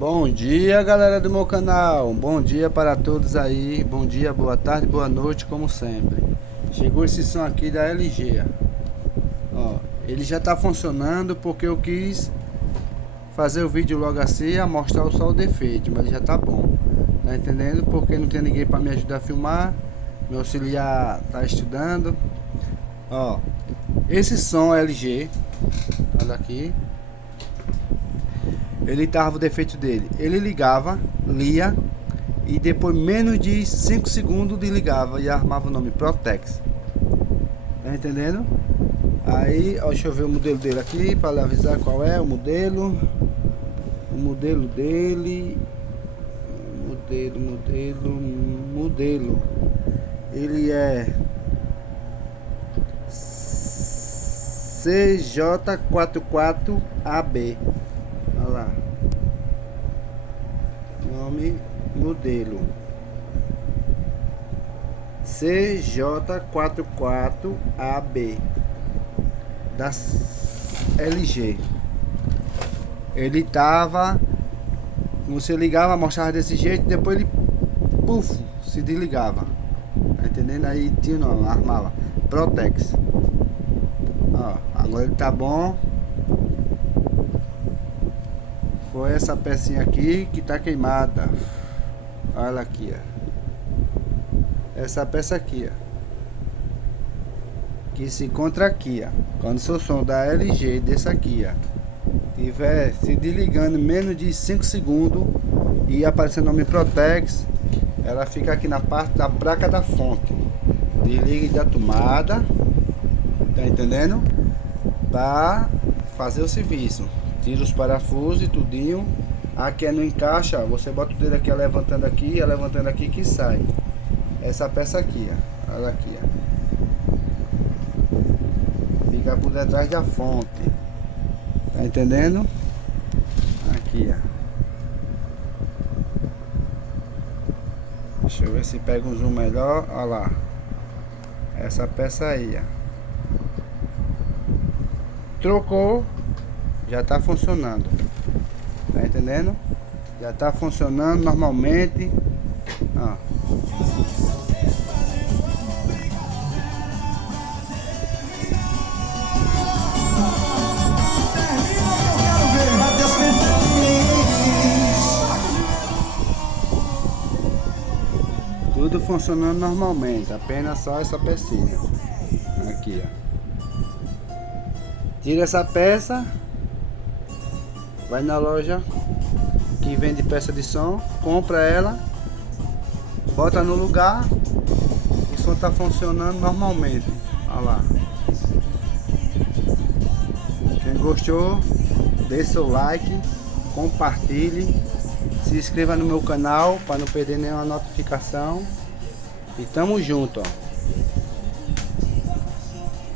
Bom dia, galera do meu canal. Bom dia para todos aí. Bom dia, boa tarde, boa noite, como sempre. Chegou esse som aqui da LG. Ó, ele já tá funcionando porque eu quis fazer o vídeo logo assim, a mostrar só o defeito, mas já tá bom. Tá entendendo? Porque não tem ninguém para me ajudar a filmar. Meu auxiliar tá estudando. Ó, esse som LG, olha aqui. Ele tava o defeito dele. Ele ligava, lia e depois menos de 5 segundos desligava e armava o nome Protex. Tá entendendo? Aí, ó, deixa eu ver o modelo dele aqui para lhe avisar qual é o modelo. O modelo dele. Modelo. Ele é CJ44AB. Olha lá. Nome, modelo CJ44AB da LG. Ele tava, você ligava, mostrava desse jeito, depois ele puf, se desligava. Tá entendendo? Aí tinha, não, armava Protex. Ó, agora ele tá bom. Foi essa pecinha aqui que tá queimada. Olha aqui, ó. Essa peça aqui, ó, que se encontra aqui, ó. Quando o seu som da LG desse aqui, ó, tiver se desligando em menos de 5 segundos e aparecendo o nome Protex, ela fica aqui na parte da placa da fonte. Desliga da tomada. Tá entendendo? Para fazer o serviço. Tira os parafusos e tudinho. Aqui é no encaixa, você bota o dedo aqui, levantando aqui que sai. Essa peça aqui, ó. Olha aqui, ó. Fica por detrás da fonte. Tá entendendo? Aqui, ó. Deixa eu ver se pega um zoom melhor. Olha lá. Essa peça aí, ó. Trocou. Já tá funcionando. Tá entendendo? Já tá funcionando normalmente. Ó. Tudo funcionando normalmente, apenas só essa pecinha. Aqui, ó. Tira essa peça. Vai na loja que vende peça de som, compra ela, bota no lugar, o som tá funcionando normalmente. Olha lá. Quem gostou, dê seu like, compartilhe, se inscreva no meu canal para não perder nenhuma notificação. E tamo junto, ó.